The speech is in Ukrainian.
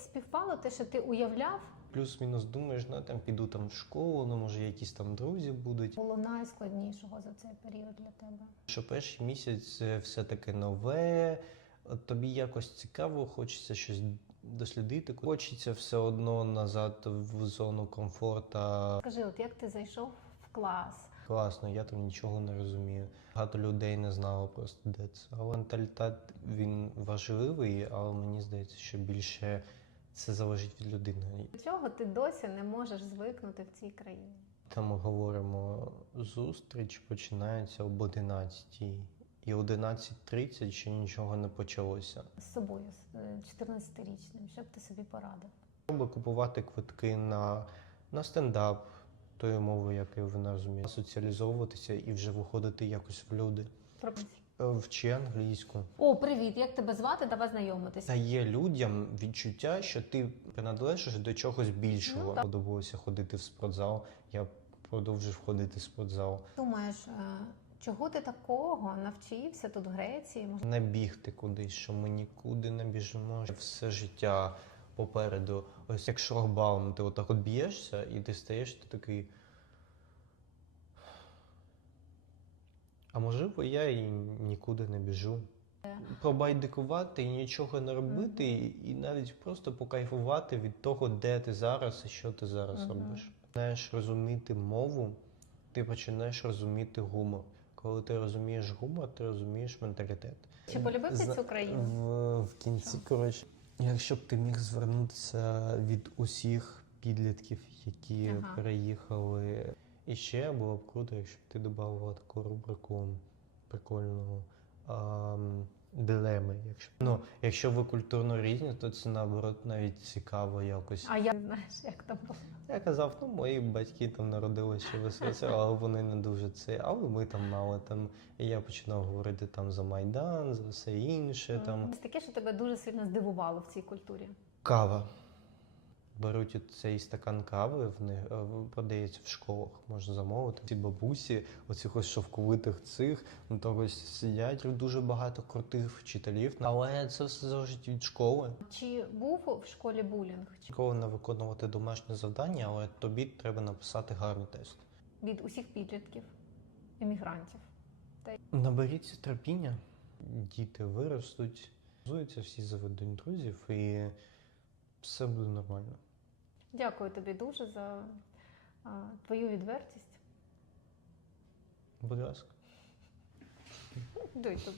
співпало те, що ти уявляв, Плюс-мінус думаєш, ну там піду там в школу, ну може якісь там друзі будуть. було найскладнішого за цей період для тебе? Що перший місяць це все таке нове, от тобі якось цікаво, хочеться щось дослідити. Хочеться все одно назад в зону комфорта. Скажи, от як ти зайшов в клас? Класно, я там нічого не розумію. Багато людей не знало просто де це. Але менталітет він важливий, але мені здається, що більше це залежить від людини. До чого ти досі не можеш звикнути в цій країні? Там ми говоримо, зустріч починається об 11 і 11.30 ще нічого не почалося. З собою, з е, 14-річним, що б ти собі порадив? Щоб купувати квитки на, на стендап тою мовою, якою вона розуміє, соціалізовуватися і вже виходити якось в люди. Про- Е, Вчи англійську. О, привіт! Як тебе звати? Давай знайомитися. Дає людям відчуття, що ти приналежиш до чогось більшого. Ну, так. Подобалося ходити в спортзал. Я продовжив ходити в спортзал. Думаєш, е, чого ти такого навчився тут в Греції? Може, Не бігти кудись, що ми нікуди не біжимо. Все життя попереду. Ось як шлагбаум, ти отак от б'єшся, і ти стаєш ти такий. А можливо, я і нікуди не біжу. Пробайдикувати і нічого не робити, і, і навіть просто покайфувати від того, де ти зараз і що ти зараз робиш. Починаєш розуміти мову, ти починаєш розуміти гумор. Коли ти розумієш гумор, ти розумієш менталітет. Чи полюбив ти цю країну? В, в кінці, коротше, якщо б ти міг звернутися від усіх підлітків, які Ага. переїхали. І ще було б круто, якщо б ти додавала таку рубрику прикольну ам, дилеми. Якщо, ну, якщо ви культурно різні, то це наоборот навіть цікаво якось. А я знаєш, як там було. Я казав, ну мої батьки там народилися ще в СРСР, але вони не дуже це. Але ми там мали там. І я починав говорити там за Майдан, за все інше. Там Ось таке, що тебе дуже сильно здивувало в цій культурі. кава. Беруть цей стакан кави, в них е, продається в школах, можна замовити. Ці бабусі, оцих ось шовковитих цих, ну то ось сидять дуже багато крутих вчителів. Але це все залежить від школи. Чи був в школі булінг? Ніколи не виконувати домашнє завдання, але тобі треба написати гарний тест. від усіх підлітків, емігрантів? Наберіться терпіння, діти виростуть, зуються, всі заведуть друзів, і все буде нормально. Дякую тобі дуже за а, твою відвертість. Будь ласка. Дуй тут.